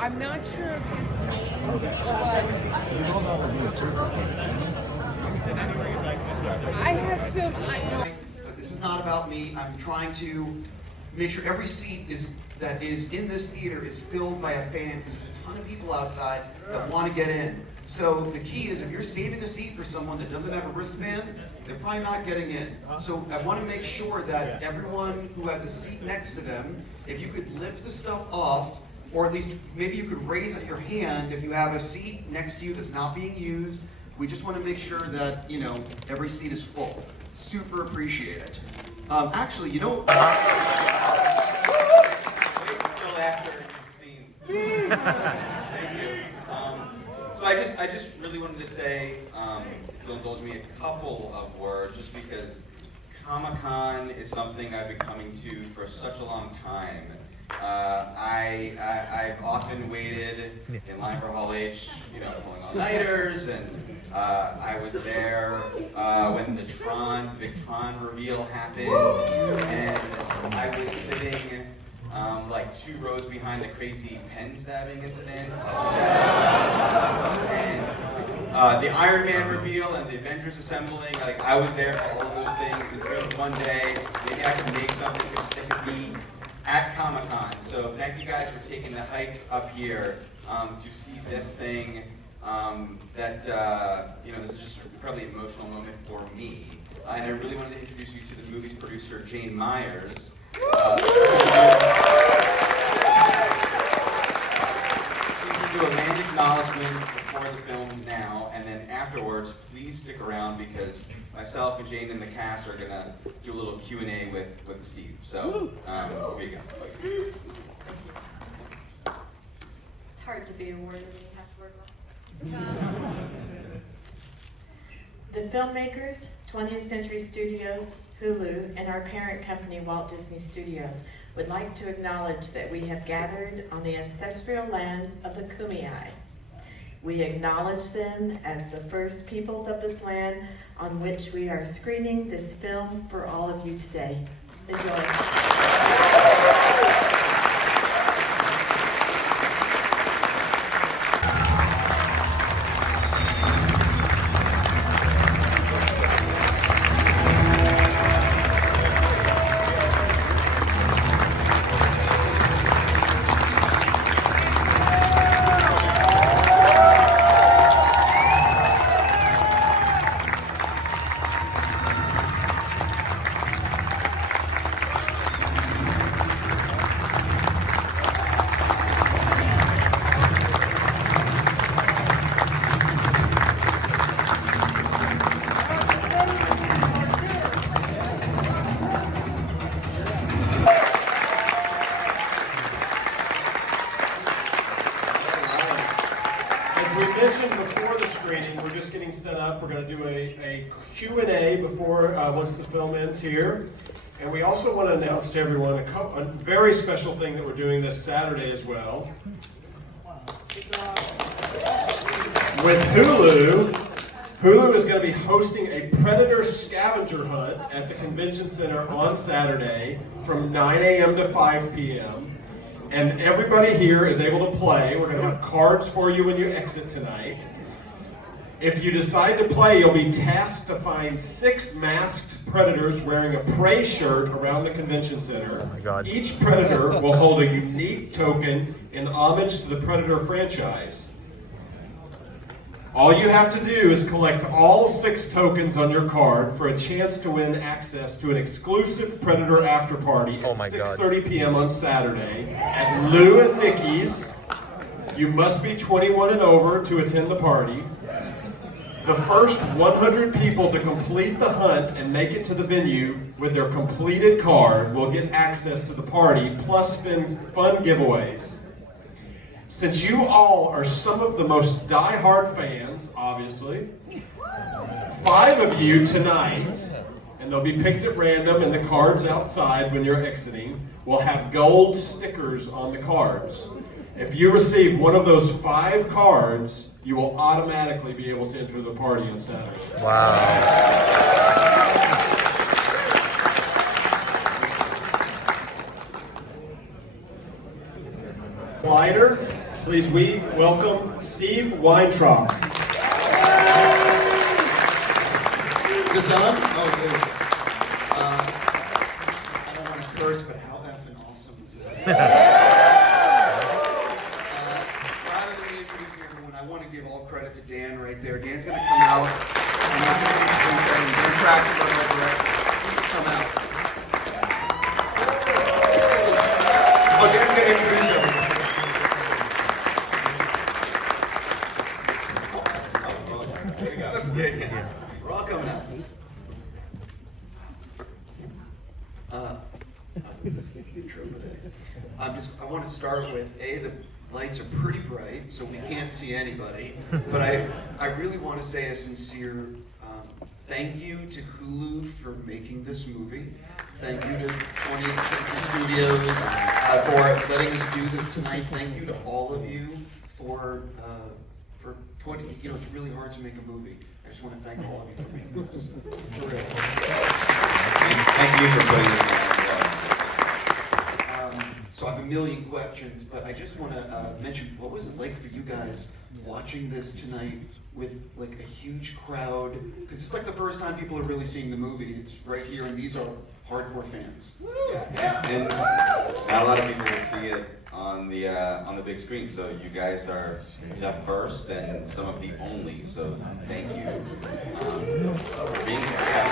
I'm not sure if his name was. I had some. But this is not about me. I'm trying to make sure every seat that is in this theater is filled by a fan. There's a ton of people outside that want to get in. So the key is if you're saving a seat for someone that doesn't have a wristband, they're probably not getting in. So I want to make sure that everyone who has a seat next to them, if you could lift the stuff off, or at least maybe you could raise your hand if you have a seat next to you that's not being used. We just want to make sure that, you know, every seat is full. Super appreciate it. Actually, you know, until after you've seen. Thank you. So I just really wanted to say, if you'll indulge me, a couple of words, just because Comic-Con is something I've been coming to for such a long time. I've often waited in line for Hall H, you know, pulling all-nighters, and I was there when the big Tron reveal happened, and I was sitting like 2 rows behind the crazy pen stabbing incident, and the Iron Man reveal and the Avengers assembling. Like, I was there for all of those things, and really one day maybe I could make something that could be at Comic-Con. So thank you guys for taking the hike up here to see this thing. That you know, this is just probably an emotional moment for me. And I really wanted to introduce you to the movie's producer, Jhane Myers. She's going to do a land acknowledgement before the film now, and then afterwards, please stick around because myself and Jhane and the cast are going to do a little Q&A with Steve. So, here you go. It's hard to be awarded when you have to work less. The filmmakers, 20th Century Studios, Hulu, and our parent company, Walt Disney Studios, would like to acknowledge that we have gathered on the ancestral lands of the Kumeyaay. We acknowledge them as the first peoples of this land on which we are screening this film for all of you today. Enjoy. We're going to do a Q&A before once the film ends here. And we also want to announce to everyone a very special thing that we're doing this Saturday as well. With Hulu, Hulu is going to be hosting a Predator scavenger hunt at the Convention Center on Saturday from 9 a.m. to 5 p.m. And everybody here is able to play. We're going to have cards for you when you exit tonight. If you decide to play, you'll be tasked to find 6 masked predators wearing a prey shirt around the convention center. Oh my God. Each predator will hold a unique token in homage to the Predator franchise. All you have to do is collect all 6 tokens on your card for a chance to win access to an exclusive Predator after party at 6:30 p.m. on Saturday at Lou and Mickey's. You must be 21 and over to attend the party. The first 100 people to complete the hunt and make it to the venue with their completed card will get access to the party, plus fun giveaways. Since you all are some of the most die-hard fans, obviously, 5 of you tonight, and they'll be picked at random in the cards outside when you're exiting, will have gold stickers on the cards. If you receive one of those 5 cards, you will automatically be able to enter the party on Saturday. Wow. Collider, please we welcome Steve Weintraub. Is this on? Oh, good. I don't want to curse, but how effing awesome is that? Rather than me introducing everyone, I want to give all credit to Dan right there. Dan's going to come out. And I'm going to introduce Dan Trachtenberg, our director. Please come out. Oh, Dan's going to introduce everyone. There you go. We're all coming out. I want to start with, the lights are pretty bright, so we can't see anybody. But I really want to say a sincere thank you to Hulu for making this movie. Thank you to 20th Century Studios for letting us do this tonight. Thank you to all of you for putting, it's really hard to make a movie. I just want to thank all of you for making this. Thank you for putting this on. So I have a million questions, but I just want to mention, what was it like for you guys watching this tonight with like a huge crowd? Because it's like the first time people are really seeing the movie. It's right here, and these are hardcore fans. Yeah, and not a lot of people will see it on the big screen, so you guys are the first and some of the only, so thank you for being here.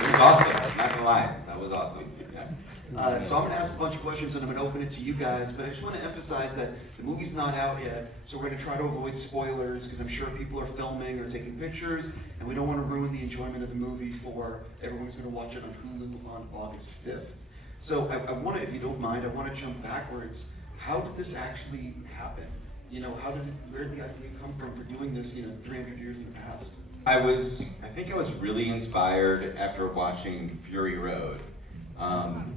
It was awesome, not gonna lie, that was awesome. Yeah. So I'm going to ask a bunch of questions and I'm going to open it to you guys, but I just want to emphasize that the movie's not out yet, so we're going to try to avoid spoilers because I'm sure people are filming or taking pictures, and we don't want to ruin the enjoyment of the movie for everyone who's going to watch it on Hulu on August 5th. So I want to, if you don't mind, I want to jump backwards. How did this actually happen? Where did the idea come from for doing this, 300 years in the past? I think I was really inspired after watching Fury Road.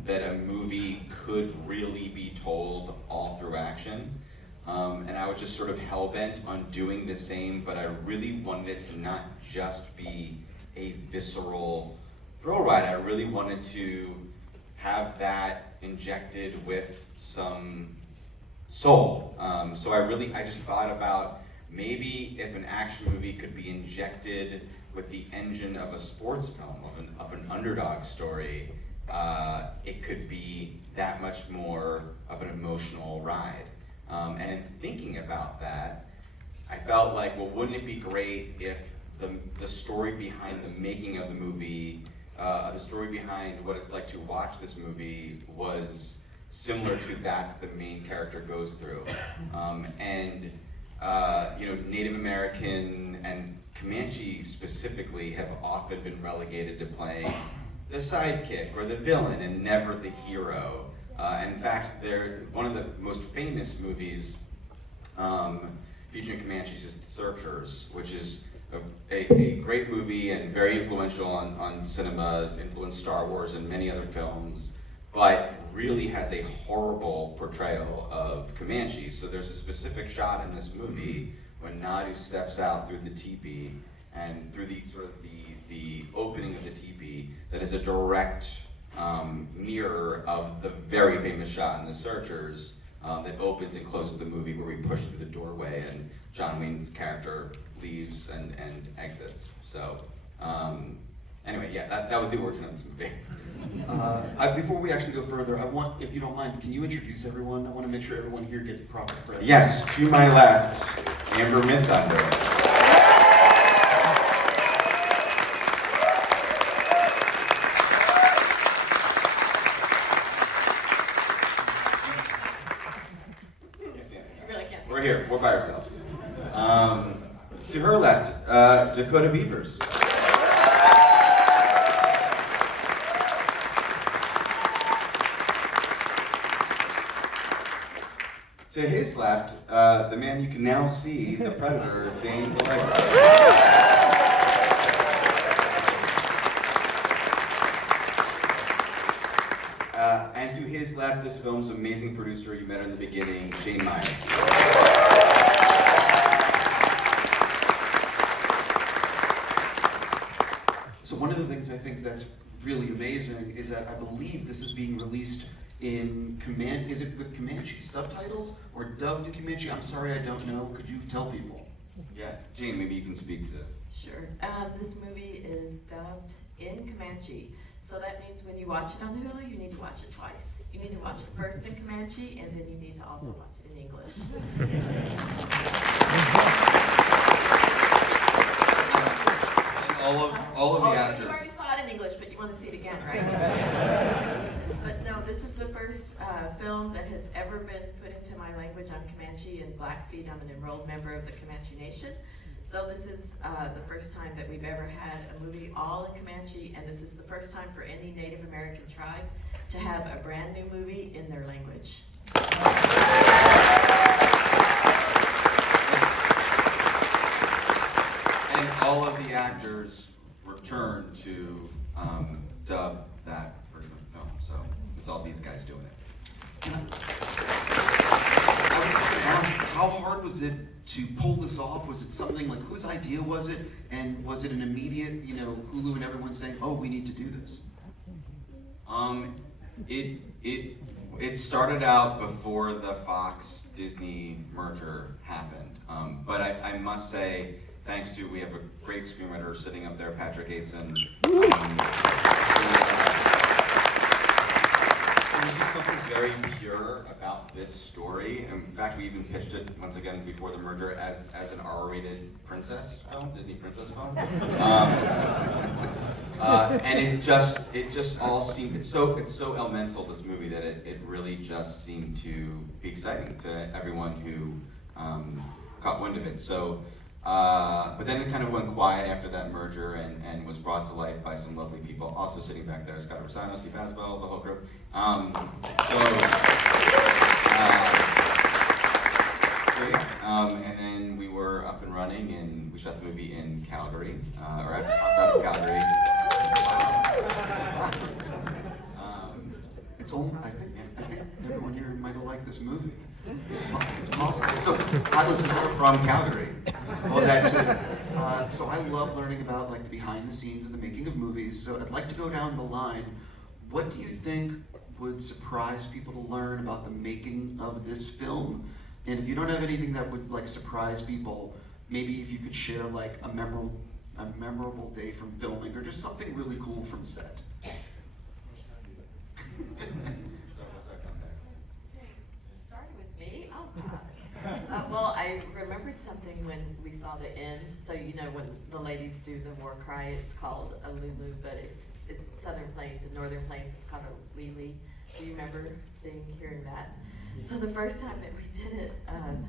That a movie could really be told all through action. And I was just sort of hell-bent on doing the same, but I really wanted it to not just be a visceral thrill ride. I really wanted to have that injected with some soul. So I just thought about maybe if an action movie could be injected with the engine of a sports film, of an underdog story, it could be that much more of an emotional ride. And in thinking about that, I felt like, well, wouldn't it be great if the story behind the making of the movie, the story behind what it's like to watch this movie was similar to that the main character goes through. Native American and Comanche specifically have often been relegated to playing the sidekick or the villain and never the hero. In fact, they're one of the most famous movies featuring Comanches is The Searchers, which is a great movie and very influential on cinema, influenced Star Wars and many other films, but really has a horrible portrayal of Comanches. So there's a specific shot in this movie when Naru steps out through the teepee and through the opening of the teepee that is a direct mirror of the very famous shot in The Searchers that opens and closes the movie where we push through the doorway and John Wayne's character leaves and exits. So anyway, yeah, that was the origin of this movie. Before we actually go further, I want, if you don't mind, can you introduce everyone? I want to make sure everyone here gets the proper credit. Yes, to my left, Amber Midthunder. We're here. We're by ourselves. To her left, Dakota Beavers. To his left, the man you can now see, the Predator, Dane Diliegro. And to his left, this film's amazing producer, you met her in the beginning, Jhane Myers. So one of the things I think that's really amazing is that I believe this is being released in is it with Comanche subtitles or dubbed in Comanche? I'm sorry, I don't know. Could you tell people? Yeah, Jhane, maybe you can speak to. Sure. This movie is dubbed in Comanche. So that means when you watch it on Hulu, you need to watch it twice. You need to watch it first in Comanche, and then you need to also watch it in English. And all of the actors. You already saw it in English, but you want to see it again, right? But no, this is the first film that has ever been put into my language on Comanche and Blackfeet. I'm an enrolled member of the Comanche Nation. So this is the first time that we've ever had a movie all in Comanche, and this is the first time for any Native American tribe to have a brand new movie in their language. And all of the actors returned to dub that version of the film. So it's all these guys doing it. I was going to ask, how hard was it to pull this off? Was it something like, whose idea was it? And was it an immediate, Hulu and everyone saying, oh, we need to do this? It started out before the Fox Disney merger happened. But I must say, thanks to, we have a great screenwriter sitting up there, Patrick Asen. There's just something very pure about this story. In fact, we even pitched it once again before the merger as an R-rated princess film, Disney princess film. And it just all seemed, it's so elemental, this movie, that it really just seemed to be exciting to everyone who caught wind of it. So, but then it kind of went quiet after that merger and was brought to life by some lovely people also sitting back there, Scott Rosano, Steve Asbell, the whole group. And then we were up and running, and we shot the movie in Calgary, or outside of Calgary. I think everyone here might have liked this movie. It's possible. So, we're From Calgary. Oh, that too. So I love learning about the behind the scenes and the making of movies. So I'd like to go down the line. What do you think would surprise people to learn about the making of this film? And if you don't have anything that would surprise people, maybe if you could share a memorable day from filming or just something really cool from set. Starting with me? Oh, God. Well, I remembered something when we saw the end. So, when the ladies do the war cry, it's called a Lulu, but it's Southern Plains and Northern Plains, it's called a Lili. Do you remember hearing that? So the first time that we did it, and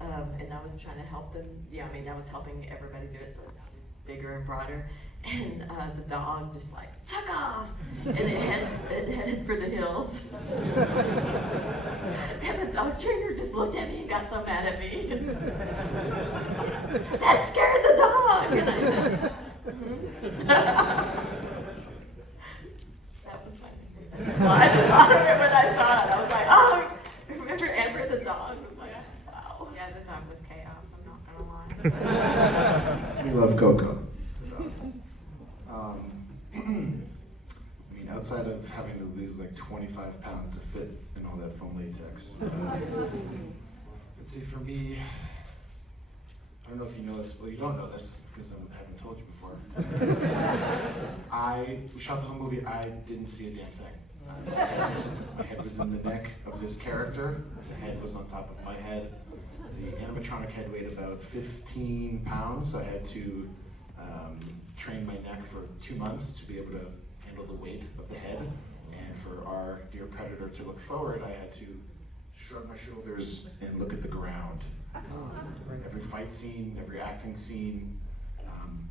I was trying to help them, I was helping everybody do it, so it sounded bigger and broader. And the dog just took off, and it headed for the hills. And the dog trainer just looked at me and got so mad at me. That scared the dog, and I said, that was funny. I just thought of it when I saw it. I was like, oh, remember Amber the dog? I was like, wow. Yeah, the dog was chaos, I'm not gonna lie. We love Coco. Outside of having to lose 25 pounds to fit in all that foam latex. Let's see, for me, I don't know if you know this, well you don't know this because I haven't told you before. We shot the whole movie, I didn't see a damn thing. My head was in the neck of this character, the head was on top of my head. The animatronic head weighed about 15 pounds, so I had to train my neck for 2 months to be able to handle the weight of the head. And for our dear Predator to look forward, I had to shrug my shoulders and look at the ground. Every fight scene, every acting scene,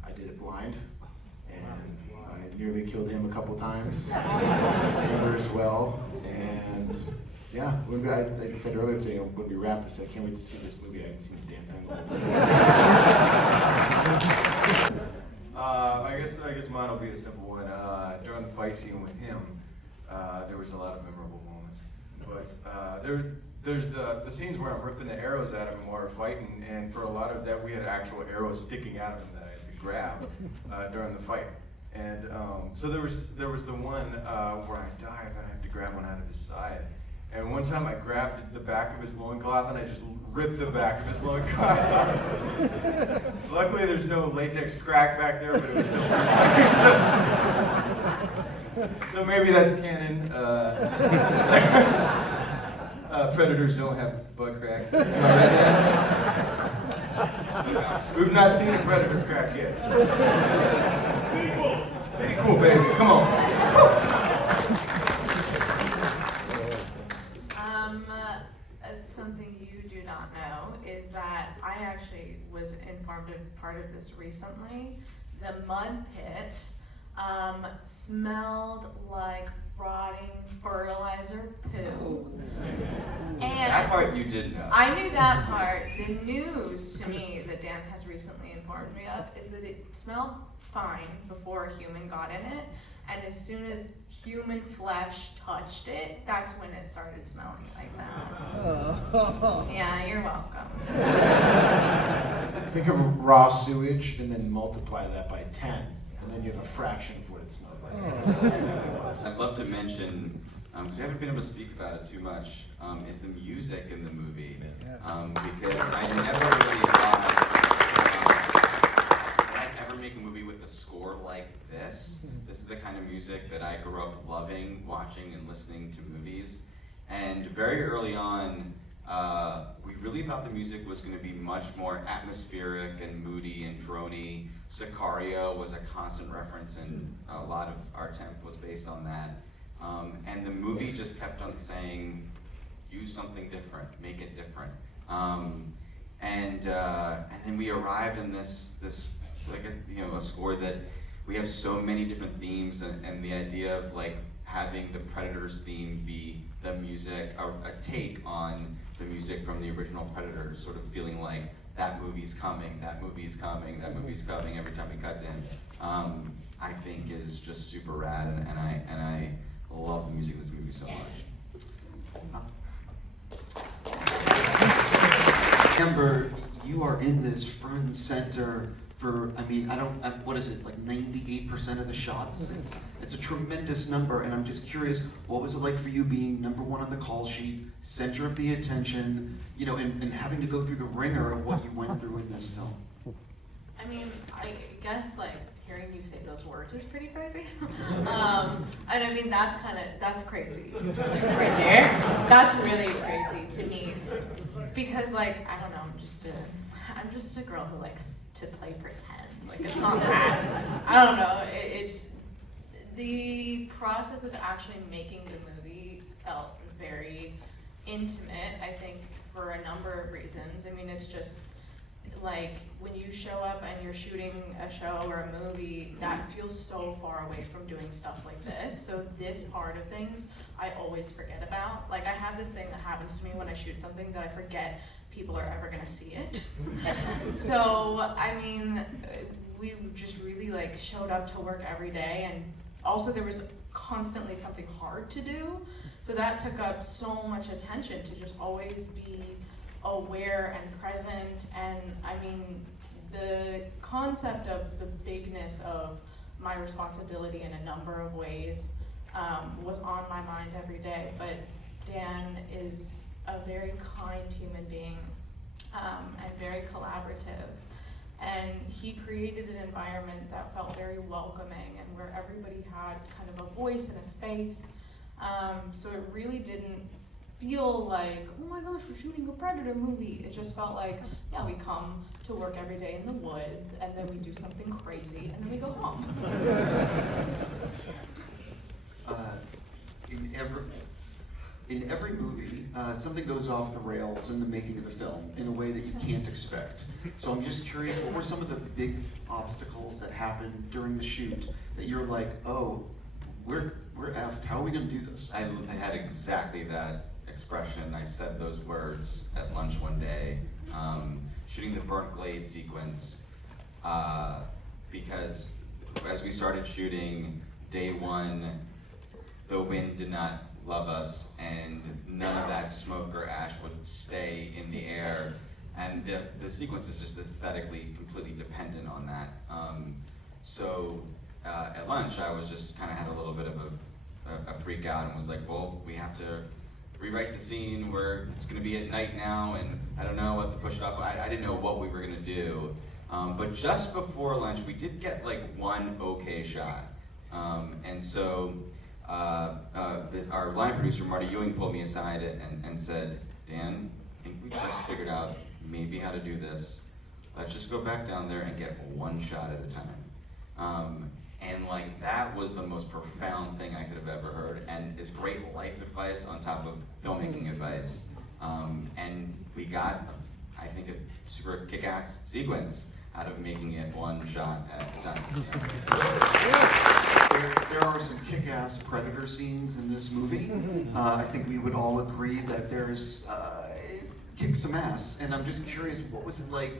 I did it blind, and I nearly killed him a couple times. Amber as well, and yeah, I said earlier today when we wrapped this, I can't wait to see this movie. I haven't seen the damn thing the whole time. I guess mine will be a simple one. During the fight scene with him, there was a lot of memorable moments. But there's the scenes where I'm ripping the arrows at him and we're fighting, and for a lot of that we had actual arrows sticking out of him that I had to grab during the fight. And so there was the one where I dive and I have to grab one out of his side. And one time I grabbed the back of his loincloth and I just ripped the back of his loincloth off. Luckily there's no latex crack back there, but it was still so maybe that's canon. Predators don't have butt cracks. We've not seen a predator crack yet. Sequel, baby, come on. Something you do not know is that I actually was informed of part of this recently. The mud pit smelled like rotting fertilizer poo. And That part you did know. I knew that part. The news to me that Dan has recently informed me of is that it smelled fine before a human got in it, and as soon as human flesh touched it, that's when it started smelling like that. Yeah, you're welcome. Think of raw sewage and then multiply that by 10, and then you have a fraction of what it smelled like. I'd love to mention, because we haven't been able to speak about it too much, is the music in the movie. Because I never really thought I'd ever make a movie with a score like this. This is the kind of music that I grew up loving, watching, and listening to movies. And very early on, we really thought the music was going to be much more atmospheric and moody and droney. Sicario was a constant reference, and a lot of our temp was based on that. And the movie just kept on saying, use something different, make it different. And then we arrived in this like a score that we have so many different themes, and the idea of like having the Predators theme be the music, a take on the music from the original Predators, sort of feeling like that movie's coming, that movie's coming, that movie's coming every time we cut in, I think is just super rad, and I love the music of this movie so much. Amber, you are in this front and center for, what is it, like 98% of the shots? It's a tremendous number, and I'm just curious, what was it like for you being number one on the call sheet, center of the attention, and having to go through the ringer of what you went through in this film? I mean, I guess like hearing you say those words is pretty crazy. And I mean, that's crazy. Like right there, that's really crazy to me. Because like, I don't know, I'm just a girl who likes to play pretend. Like it's not that. I don't know. It's the process of actually making the movie felt very intimate, I think, for a number of reasons. I mean, it's just like when you show up and you're shooting a show or a movie, that feels so far away from doing stuff like this. So this part of things, I always forget about. Like I have this thing that happens to me when I shoot something that I forget people are ever gonna see it. So, I mean, we just really like showed up to work every day, and also there was constantly something hard to do. So that took up so much attention to just always be aware and present. And I mean, the concept of the bigness of my responsibility in a number of ways was on my mind every day. But Dan is a very kind human being and very collaborative. And he created an environment that felt very welcoming and where everybody had kind of a voice and a space. So it really didn't feel like, oh my gosh, we're shooting a Predator movie. It just felt like, yeah, we come to work every day in the woods, and then we do something crazy, and then we go home. in every movie, something goes off the rails in the making of the film in a way that you can't expect. So I'm just curious, what were some of the big obstacles that happened during the shoot that you're like, oh, we're effed, how are we gonna do this? I had exactly that expression. I said those words at lunch one day, shooting the burnt glade sequence, because as we started shooting, day one, the wind did not love us, and none of that smoke or ash would stay in the air, and the sequence is just aesthetically completely dependent on that. So at lunch, I was just kind of had a little bit of a freak out and was like, well, we have to rewrite the scene where it's going to be at night now, and I don't know what to push it off. I didn't know what we were going to do. But just before lunch, we did get like one okay shot. And so our line producer, Marty Ewing, pulled me aside and said, Dan, I think we just figured out maybe how to do this. Let's just go back down there and get one shot at a time. And like that was the most profound thing I could have ever heard, and is great life advice on top of filmmaking advice. And we got, I think, a super kick-ass sequence out of making it one shot at a time. There are some kick-ass predator scenes in this movie. I think we would all agree that there's kick some ass, and I'm just curious, what was it like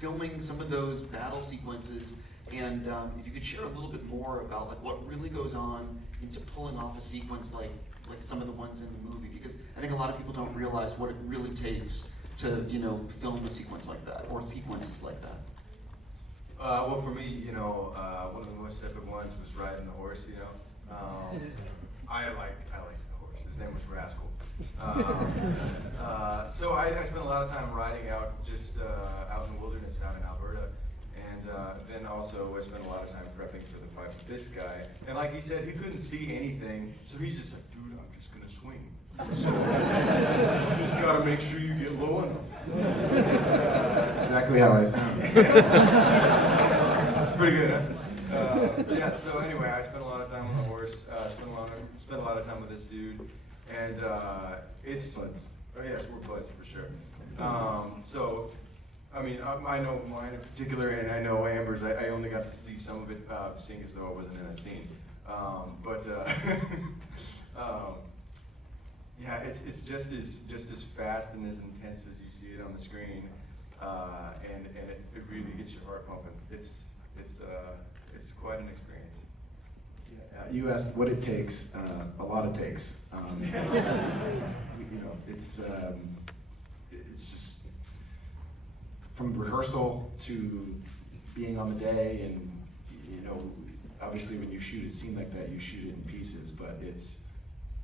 filming some of those battle sequences? And if you could share a little bit more about like what really goes on into pulling off a sequence like some of the ones in the movie, because I think a lot of people don't realize what it really takes to film a sequence like that or sequences like that. Well, for me, one of the most epic ones was riding the horse. I like the horse. His name was Rascal. So I spent a lot of time riding out just out in the wilderness down in Alberta. And then also I spent a lot of time prepping for the fight with this guy. And like he said, he couldn't see anything, so he's just like, dude, I'm just gonna swing. So you just gotta make sure you get low enough. That's exactly how I sound. It's pretty good, huh? Yeah, so anyway, I spent a lot of time on the horse, spent a lot of time with this dude, and it's buds. Oh yes, we're buds for sure. So I mean, I know mine in particular, and I know Amber's. I only got to see some of it, seeing as though I wasn't in that scene. Yeah, it's just as fast and as intense as you see it on the screen, and it really gets your heart pumping. It's quite an experience. Yeah, you asked what it takes. A lot it takes. It's just. From rehearsal to being on the day, and obviously when you shoot a scene like that, you shoot it in pieces, but it's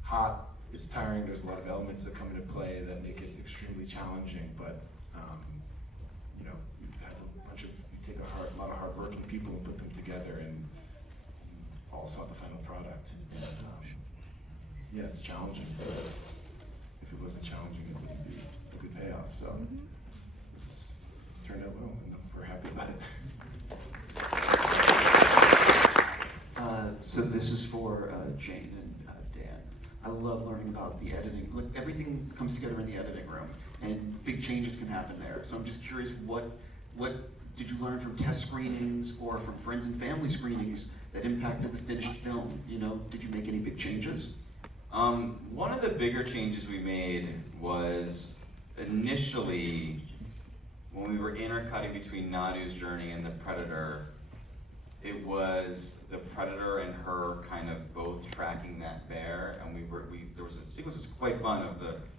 hot, it's tiring, there's a lot of elements that come into play that make it extremely challenging, but you take a lot of hard-working people and put them together, and all saw the final product. And, yeah, it's challenging, but if it wasn't challenging, it wouldn't be a good payoff, so. Turned out well, and we're happy about it. So this is for Jhane and Dan. I love learning about the editing. Like, everything comes together in the editing room, and big changes can happen there. So I'm just curious, what did you learn from test screenings or from friends and family screenings that impacted the finished film? Did you make any big changes? One of the bigger changes we made was initially, when we were intercutting between Naru's journey and the Predator, it was the Predator and her kind of both tracking that bear, and there was a sequence that's quite fun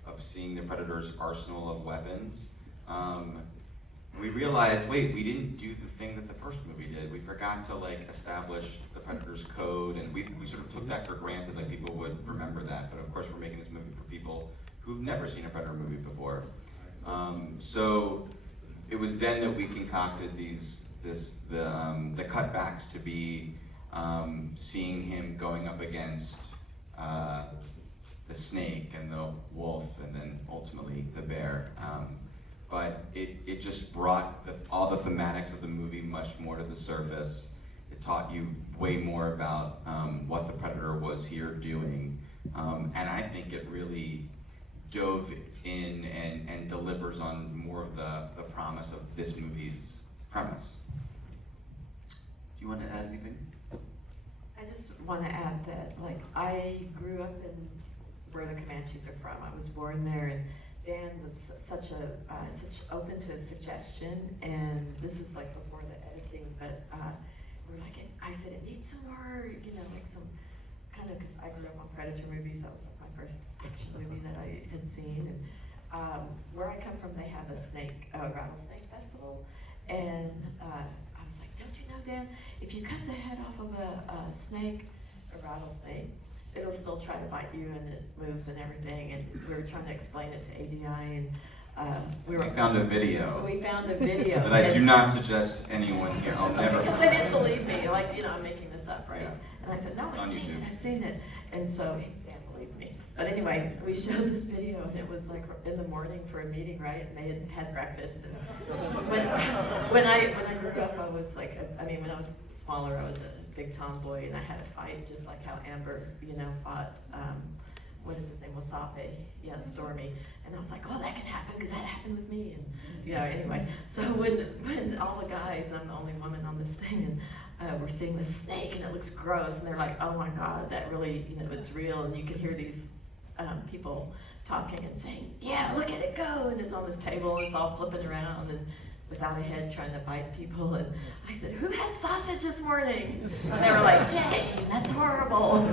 of seeing the Predator's arsenal of weapons. We realized, wait, we didn't do the thing that the first movie did. We forgot to establish the Predator's code, and we sort of took that for granted, like people would remember that. But of course, we're making this movie for people who've never seen a Predator movie before. So it was then that we concocted the cutbacks to be seeing him going up against the snake and the wolf, and then ultimately the bear. But it just brought all the thematics of the movie much more to the surface. It taught you way more about what the Predator was here doing. And I think it really dove in and delivers on more of the promise of this movie's premise. Do you want to add anything? I just want to add that, like, I grew up in where the Comanches are from. I was born there, and Dan was such open to suggestion, and this is like before the editing, but we're like, I said it needs some more, like some kind of, because I grew up on Predator movies. That was like my first action movie that I had seen, and where I come from, they have a rattlesnake festival, and I was like, don't you know, Dan, if you cut the head off of a snake, a rattlesnake, it'll still try to bite you, and it moves and everything. And we were trying to explain it to ADI, and we found a video. We found a video that I do not suggest anyone here. I'll never. Because they didn't believe me, like, I'm making this up, right? Yeah. And I said, no, On I've seen YouTube. it, I've seen it. And so Dan believed me. But anyway, we showed this video, and it was like in the morning for a meeting, right? And they had breakfast. And when I grew up, I was like, when I was smaller, I was a big tomboy, and I had a fight just like how Amber, fought, what is his name, Wasape, Stormy. And I was like, oh, that can happen, because that happened with me. And anyway, so when all the guys, I'm the only woman on this thing, and we're seeing the snake, and it looks gross, and they're like, oh my God, that really, it's real. And you can hear these people talking and saying, yeah, look at it go, and it's on this table, and it's all flipping around, and without a head trying to bite people. And I said, who had sausage this morning? And they were like, Jhane, that's horrible.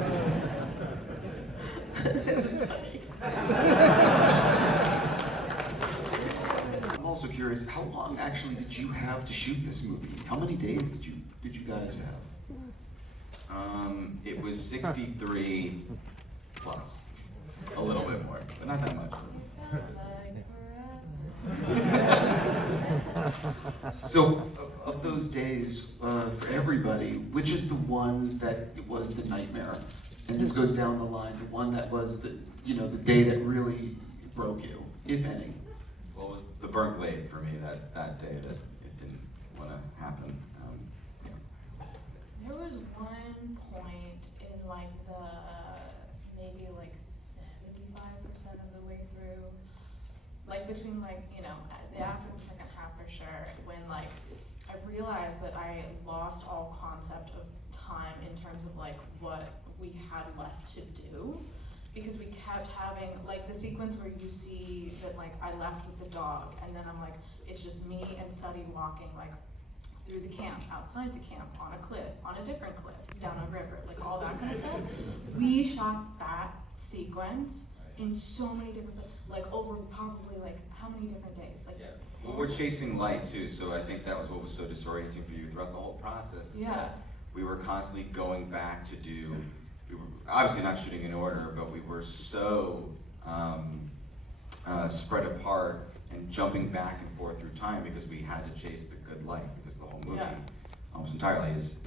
It was funny. I'm also curious, how long actually did you have to shoot this movie? How many days did you guys have? It was 63 plus. A little bit more, but not that much. So, of those days, for everybody, which is the one that it was the nightmare? And this goes down the line, the one that was the day that really broke you, if any. Well, it was the burnt glade for me that day that it didn't want to happen. There was one point in maybe 75% of the way through, between the after and second half for sure, when I realized that I lost all concept of time in terms of what we had left to do, because we kept having the sequence where you see that I left with the dog, and then I'm it's just me and Suddy walking through the camp, outside the camp, on a cliff, on a different cliff, down a river, all that kind of stuff. We shot that sequence in so many different, over probably how many different days? Well, we're chasing light too, so I think that was what was so disorienting for you throughout the whole process. Yeah. We were constantly going back to do. We were obviously not shooting in order, but we were so spread apart and jumping back and forth through time because we had to chase the good light, because the whole movie almost entirely is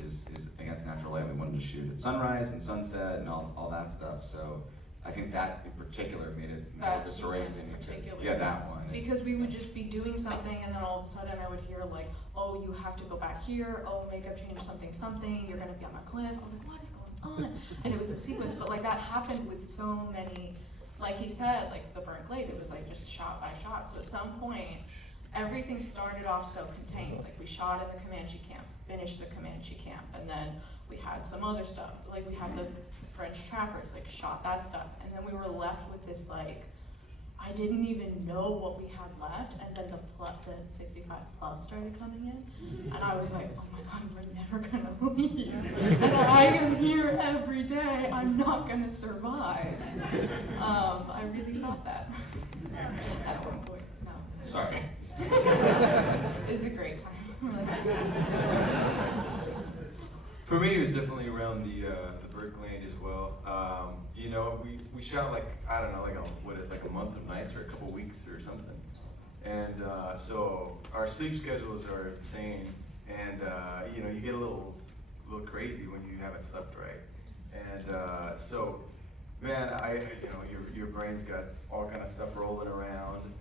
against natural light. We wanted to shoot at sunrise and sunset and all that stuff. So I think that in particular made it more disorienting. Yeah, that one. Because we would just be doing something, and then all of a sudden I would hear oh, you have to go back here. Oh, makeup change something. You're gonna be on the cliff. I was like, what is going on? And it was a sequence, but that happened with so many. Like he said, the burnt glade, it was just shot by shot. So at some point, everything started off so contained. We shot in the Comanche camp, finished the Comanche camp, and then we had some other stuff. We had the French trappers, shot that stuff. And then we were left with this, I didn't even know what we had left. And then the 65 plus started coming in. And I was like, oh my God, we're never gonna leave. And I am here every day. I'm not gonna survive. I really thought that at one point. No. Sorry. It was a great time. For me, it was definitely around the Burke Land as well. We shot I don't know, a month of nights or a couple weeks or something. And so our sleep schedules are insane, and you get a little crazy when you haven't slept right. And so, man, your brain's got all kind of stuff rolling around.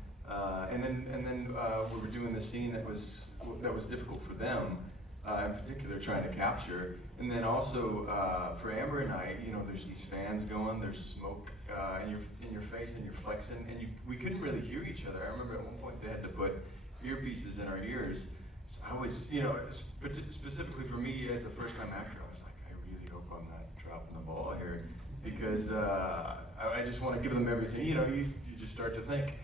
And then we were doing the scene that was difficult for them. in particular trying to capture. And then also for Amber and I, you know, there's these fans going, there's smoke in your face, and you're flexing, and we couldn't really hear each other. I remember at one point they had to put earpieces in our ears. So I was, you know, specifically for me as a first-time actor, I was like, I really hope I'm not dropping the ball here, because I just want to give them everything. You know, you just start to think.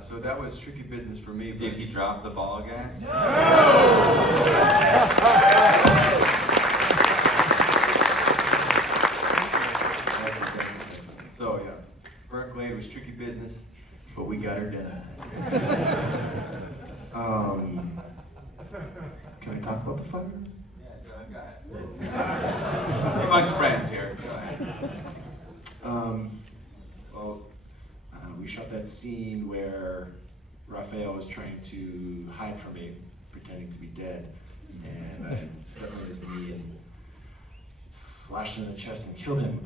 So that was tricky business for me. Did he drop the ball, guys? So yeah, Burnt Glade was tricky business, but we got her done. Can I talk about the fire? Yeah, go ahead. We're amongst friends here. Go ahead. We shot that scene where Raphael was trying to hide from me, pretending to be dead, and I stepped on his knee and slashed him in the chest and killed him.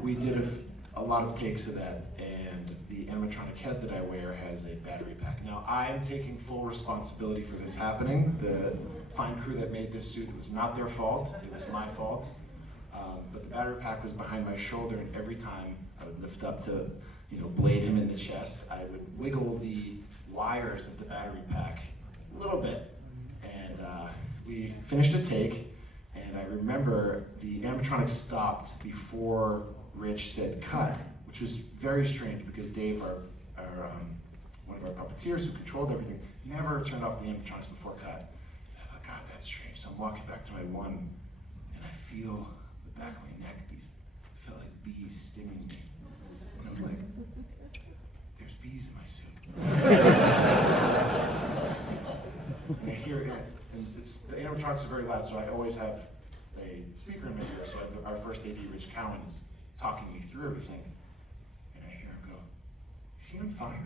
We did a lot of takes of that, and the animatronic head that I wear has a battery pack. Now, I am taking full responsibility for this happening. The fine crew that made this suit, it was not their fault, it was my fault. But the battery pack was behind my shoulder, and every time I would lift up to, you know, blade him in the chest, I would wiggle the wires of the battery pack a little bit. And we finished a take, and I remember the animatronic stopped before Rich said cut, which was very strange because Dave, one of our puppeteers who controlled everything, never turned off the animatronics before cut. And I thought, God, that's strange. So I'm walking back to my one, and I feel the back of my neck, these felt like bees stinging me. And I'm like, there's bees in my suit. And I hear it, and the animatronics are very loud, so I always have a speaker in my ear. So our first AD, Rich Cowan, is talking me through everything. And I hear him go, is he on fire?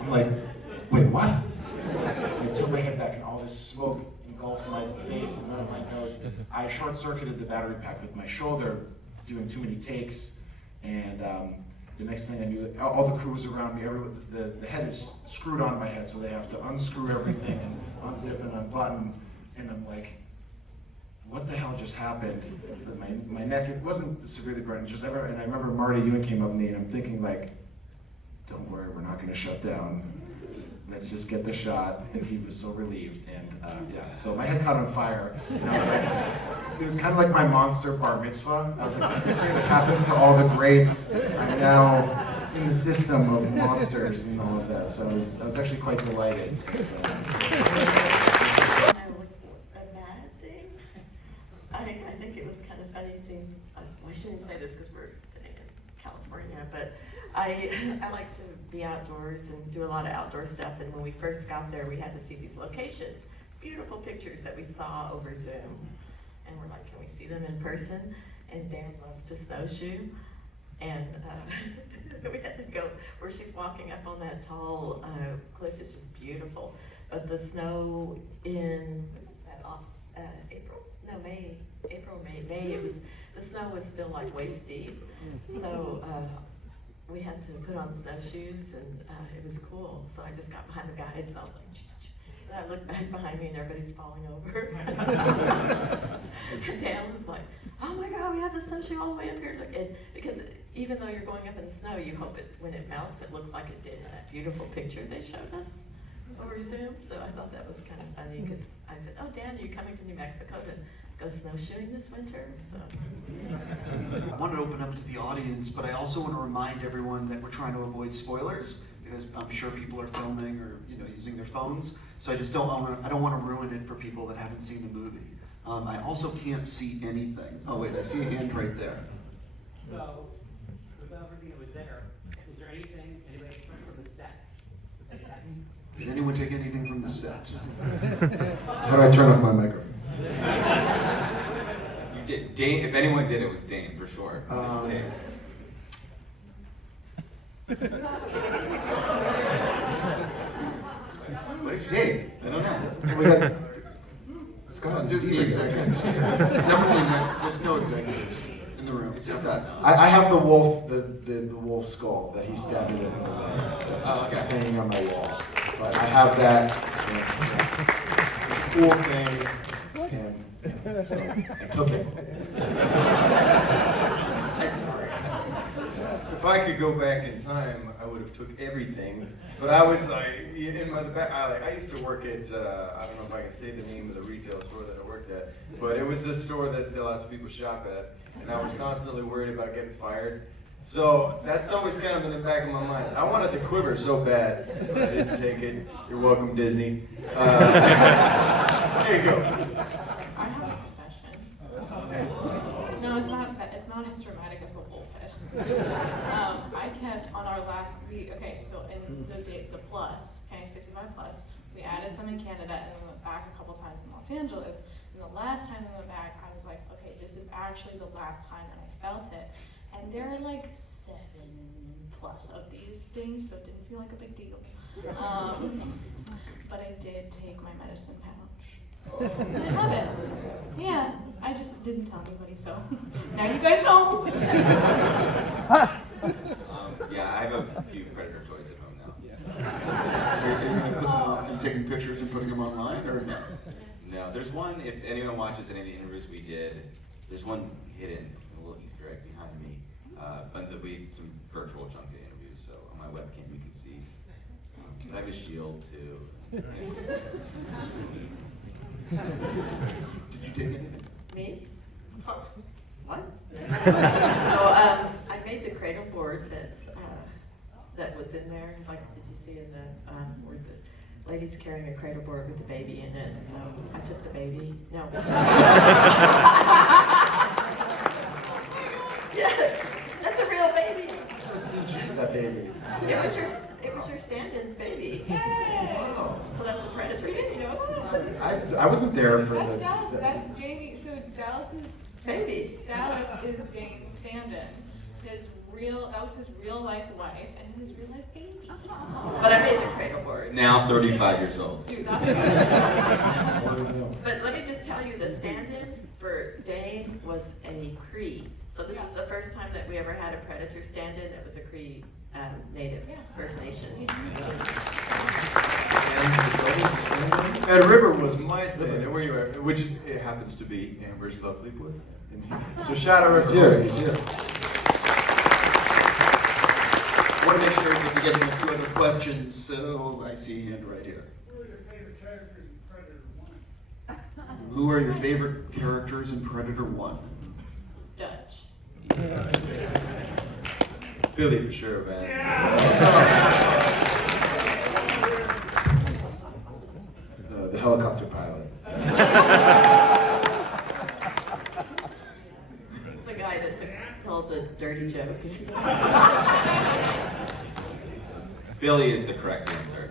I'm like, wait, what? And I tilt my head back, and all this smoke engulfed my face and none of my nose. I short-circuited the battery pack with my shoulder, doing too many takes, and the next thing I knew, all the crew was around me. The head is screwed on my head, so they have to unscrew everything and unzip and unbutton. And I'm like, what the hell just happened? My neck, it wasn't severely burnt, and I remember Marty Ewan came up to me, and I'm thinking like, don't worry, we're not gonna shut down. Let's just get the shot. And he was so relieved, and yeah. So my head caught on fire, and I was like, it was kind of like my monster bar mitzvah. I was like, this is great, it happens to all the greats. I'm now in the system of monsters and all of that, so I was actually quite delighted. I think it was kind of funny seeing, I shouldn't say this because we're sitting in California, but I like to be outdoors and do a lot of outdoor stuff, and when we first got there, we had to see these locations, beautiful pictures that we saw over Zoom, and we're like, can we see them in person? And Dan loves to snowshoe, and we had to go where she's walking up on that tall cliff is just beautiful, but the snow in, what was that, May, it was, the snow was still like waist deep, so we had to put on snowshoes, and it was cool. So I just got behind the guides, and I was like, and I looked back behind me, and everybody's falling over. Dan was like, oh my God, we have to snowshoe all the way up here. Because even though you're going up in the snow, you hope when it melts, it looks like it did in that beautiful picture they showed us over Zoom. So I thought that was kind of funny, because I said, oh, Dan, are you coming to New Mexico to go snowshoeing this winter? So I want to open up to the audience, but I also want to remind everyone that we're trying to avoid spoilers, because I'm sure people are filming or using their phones. So I just don't want to ruin it for people that haven't seen the movie. I also can't see anything. Oh wait, I see a hand right there. So, with everything that was there, was there anything anybody took from the set? Did anyone take anything from the set? How do I turn off my microphone? You did. Dane, if anyone did, it was Dane, for sure. Dane. What did you say? I don't know. We got Scott, Disney executives. Definitely not, there's no executives. in the room. It's just us. I have the wolf, the wolf skull that he stabbed it in the leg. That's, that's hanging on my wall. So I have that. And, cool thing. And so I took it. If I could go back in time, I would have took everything. But I was like, in my back, I used to work at, I don't know if I can say the name of the retail store that I worked at, but it was a store that lots of people shop at, and I was constantly worried about getting fired. So that's always kind of in the back of my mind. I wanted the quiver so bad, but I didn't take it. You're welcome, Disney. There you go. I have a confession. No, it's not as dramatic as the wolf head. I kept on our last week. Okay, so in the plus, okay, 65 plus, we added some in Canada, and we went back a couple times in Los Angeles. And the last time we went back, I was like, okay, this is actually the last time that I felt it. And there are like 7 plus of these things, so it didn't feel like a big deal. But I did take my medicine pouch. And I have it. Yeah, I just didn't tell anybody, so now you guys know. Yeah, I have a few Predator toys at home now. You're gonna put them on, are you taking pictures and putting them online, or no? No, there's one, if anyone watches any of the interviews we did, there's one hidden, a little Easter egg behind me. But we had some virtual junket interviews, so on my webcam you can see. I have a shield too. Did you take anything? Me? Huh. What? No, I made the cradle board that was in there. Like, did you see in the where the lady's carrying a cradle board with the baby in it? So I took the baby. No. Yes, that's a real baby. That baby. It was your stand-in's baby. Wow. So that's a predator. You didn't know that? I wasn't there for That's the. Dallas. That's Jhane. So Baby. Dallas is Dane's stand-in. That was his real life wife and his real life baby. But I made the cradle board. Now 35 years old. Dude, that's But let me just tell you, the stand-in for Dane was a Cree. So this is the first time that we ever had a predator stand-in that was a Cree native First Nations. And River was my stand, where you were, which it happens to be Amber's lovely boy. So shout out He's here. He's here. I want to make sure that we get into a few other questions, so I see a hand right here. Who are your favorite characters in Predator 1? Dutch. Billy for sure, man. The helicopter pilot. The guy that told the dirty jokes. Billy is the correct answer.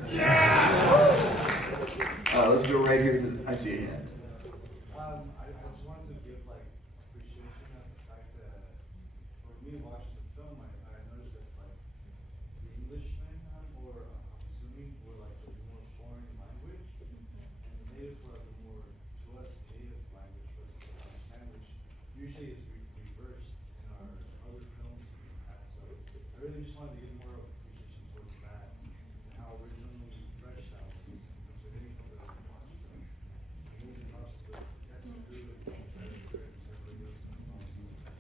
Let's go right here. I see a hand. I just wanted to give appreciation of the fact that for me watching the film, I noticed that the Englishmen or I'm assuming were the more foreign language, and the natives were the more to us native language versus the Spanish language. Usually is reversed in our other films in the past. So I really just wanted to give more of appreciation towards that and how originally fresh that was in terms of any film that I watched.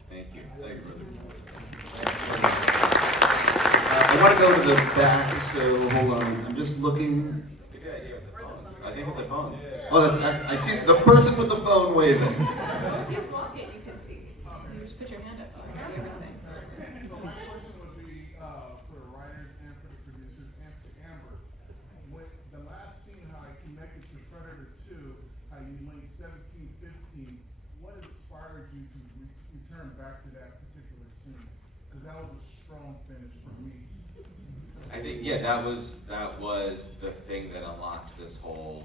Thank you. Thank you, brother. I want to go to the back, so hold on. I'm just looking. That's a good idea with the phone. I think with the phone. Oh, I see the person with the phone waving. If you block it, you can see. You just put your hand up, you can see everything. So my question would be for the writers and for the producers and to Amber. When the last scene, how I connected to Predator 2, how you linked 17-15, what inspired you to return back to that particular scene? Because that was a strong finish for me. I think, yeah, that was the thing that unlocked this whole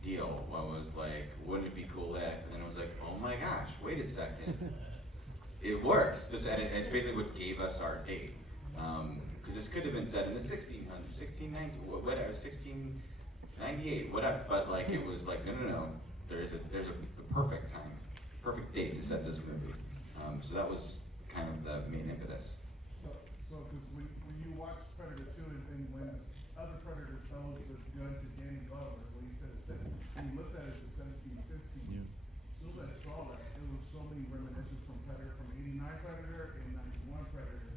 deal. One was like, wouldn't it be cool if? And then it was like, oh my gosh, wait a second. It works. And it's basically what gave us our date. Because this could have been set in the 1600s, 1690, whatever, 1698, whatever. But it was like, no. There's a perfect time, perfect date to set this movie. So that was kind of the main impetus. So, because when you watch Predator 2 and when other Predator throws the gun to Danny Glover, when he says, when he looks at it as 1715, as soon as I saw that, there was so many reminiscences from Predator, from 89 Predator and 91 Predator.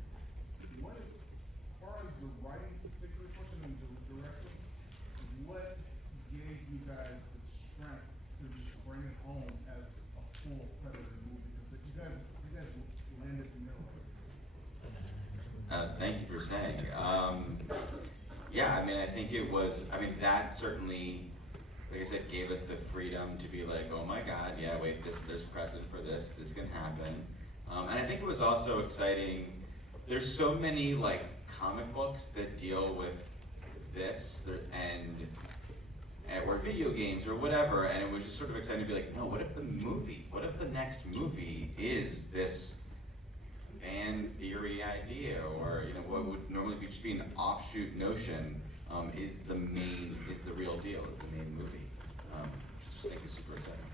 What is, as far as the writing particular portion and the direction, what gave you guys the strength to just bring it home as a full Predator movie? Because you guys landed the middle of it. Thank you for saying. Yeah, I mean, I think it was, I mean, that certainly, like I said, gave us the freedom to be like, oh my God, yeah, wait, there's precedent for this can happen. And I think it was also exciting, there's so many like comic books that deal with this, or video games or whatever, and it was just sort of exciting to be like, no, what if the next movie is this fan theory idea, or what would normally just be an offshoot notion, is the real deal, is the main movie. Just think it's super exciting.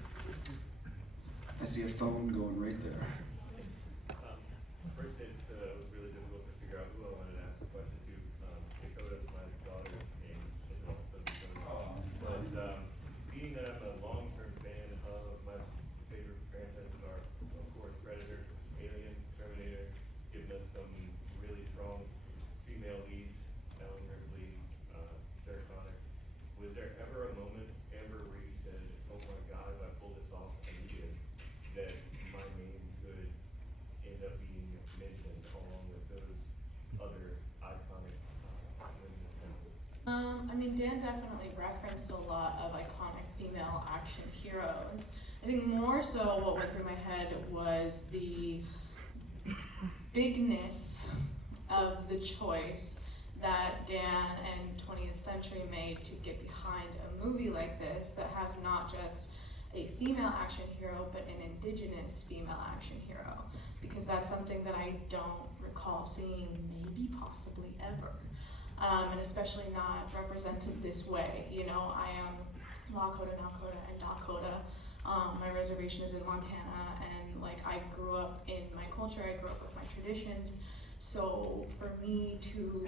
I see a phone going right there. First, it was really difficult to figure out who I wanted to ask the question to. Dakota, my daughter's name, is also Dakota. But being that I'm a long-term fan of my favorite franchises are, of course, Predator, Alien, Terminator, giving us some really strong female leads, Alan Ripley, Sarah Connor. Was there ever a moment, Amber, where you said, oh my God, if I pull this off, I needed that my name could end up being mentioned along with those other iconic women of talent? I mean, Dan definitely referenced a lot of iconic female action heroes. I think more so what went through my head was the bigness of the choice that Dan and 20th Century made to get behind a movie like this that has not just a female action hero, but an indigenous female action hero, because that's something that I don't recall seeing maybe possibly ever, and especially not represented this way. I am Lakota, Nakota, and Dakota. My reservation is in Montana, and I grew up in my culture, I grew up with my traditions, so for me to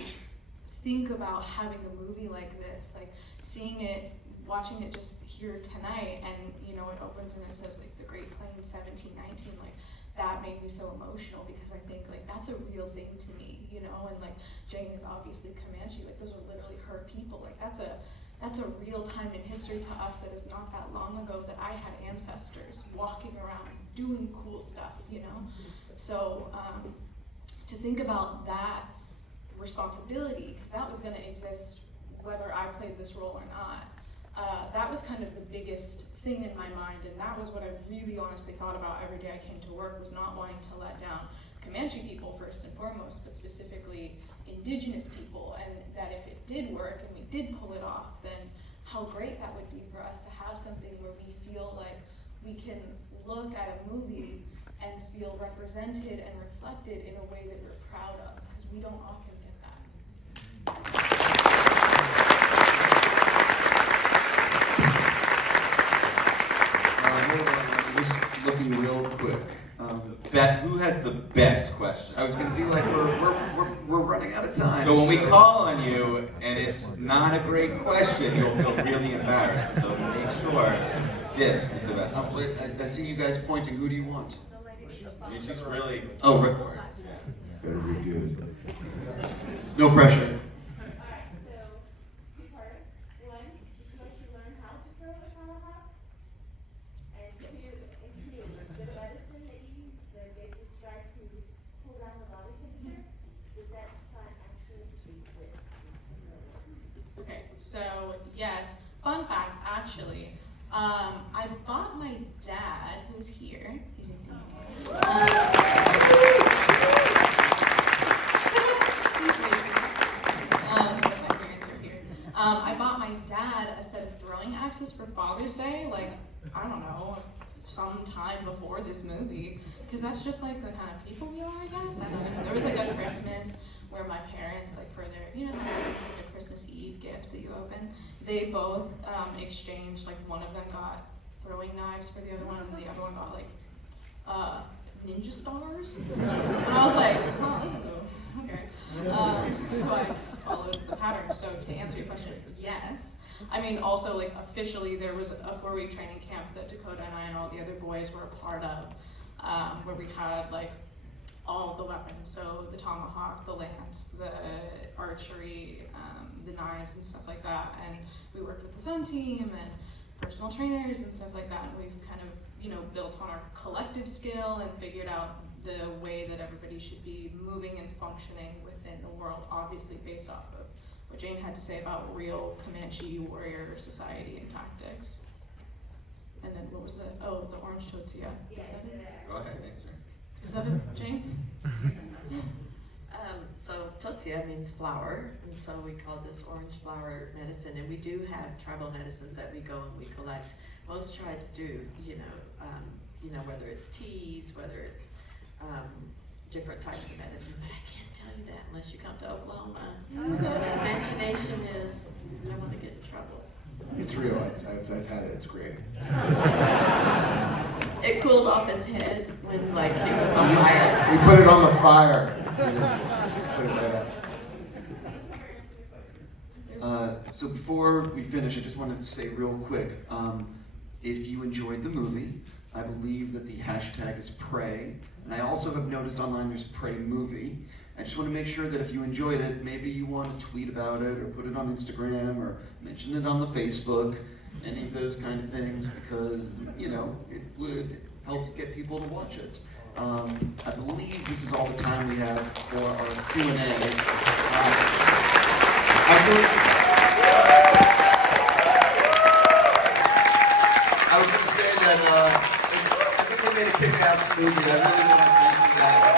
think about having a movie like this, seeing it, watching it just here tonight, and it opens and it says the Great Plains 1719, that made me so emotional, because I think that's a real thing to me, and Jhane is obviously Comanche, those are literally her people, that's a real time in history to us that is not that long ago, that I had ancestors walking around doing cool stuff, so to think about that responsibility, because that was going to exist whether I played this role or not. That was kind of the biggest thing in my mind, and that was what I really honestly thought about every day I came to work, was not wanting to let down Comanche people first and foremost, but specifically indigenous people, and that if it did work and we did pull it off, then how great that would be for us to have something where we feel like we can look at a movie and feel represented and reflected in a way that we're proud of, because we don't often get that. Just looking real quick. Who has the best question? I was going to be like, we're running out of time. So when we call on you and it's not a great question, you'll feel really embarrassed. So make sure this is the best. I see you guys pointing. Who do you want? You just really. Oh, right. Yeah. Better be good. No pressure. Okay, so yes, fun fact actually, I bought my dad, who's here, he's in I bought my dad a set of throwing axes for Father's Day, I don't know, sometime before this movie, because that's just the kind of people we are, I guess. I don't know. There was a Christmas where my parents, for their, it's a Christmas Eve gift that you open, they both exchanged, one of them got throwing knives for the other one, and the other one got ninja stars. And I was like, oh, this is okay. So I just followed the pattern. So to answer your question, yes. I mean, also, like, officially, there was a 4-week training camp that Dakota and I and all the other boys were a part of, where we had, like, all the weapons. So the tomahawk, the lance, the archery, the knives and stuff like that. And we worked with the Sun team and personal trainers and stuff like that. And we've kind of, you know, built on our collective skill and figured out the way that everybody should be moving and functioning within the world, obviously based off of what Jhane had to say about real Comanche warrior society and tactics. And then what was the orange tortilla? Is that it? Go ahead, answer. Is that it, Jhane? So Totsia means flower, and so we call this orange flower medicine. And we do have tribal medicines that we go and we collect. Most tribes do, you know, whether it's teas, whether it's different types of medicine. But I can't tell you that unless you come to Oklahoma. Imagination is, I don't want to get in trouble. It's real. I've had it. It's great. It cooled off his head when, like, he was on fire. We put it on the fire. Put it right up. So before we finish, I just wanted to say real quick, if you enjoyed the movie, I believe that the hashtag is Pray, and I also have noticed online there's Pray Movie. I just want to make sure that if you enjoyed it, maybe you want to tweet about it or put it on Instagram or mention it on the Facebook, any of those kind of things, because, you know, it would help get people to watch it. I believe this is all the time we have for our Q&A. I was going to say that I think they made a kick-ass movie. I really want to thank you guys.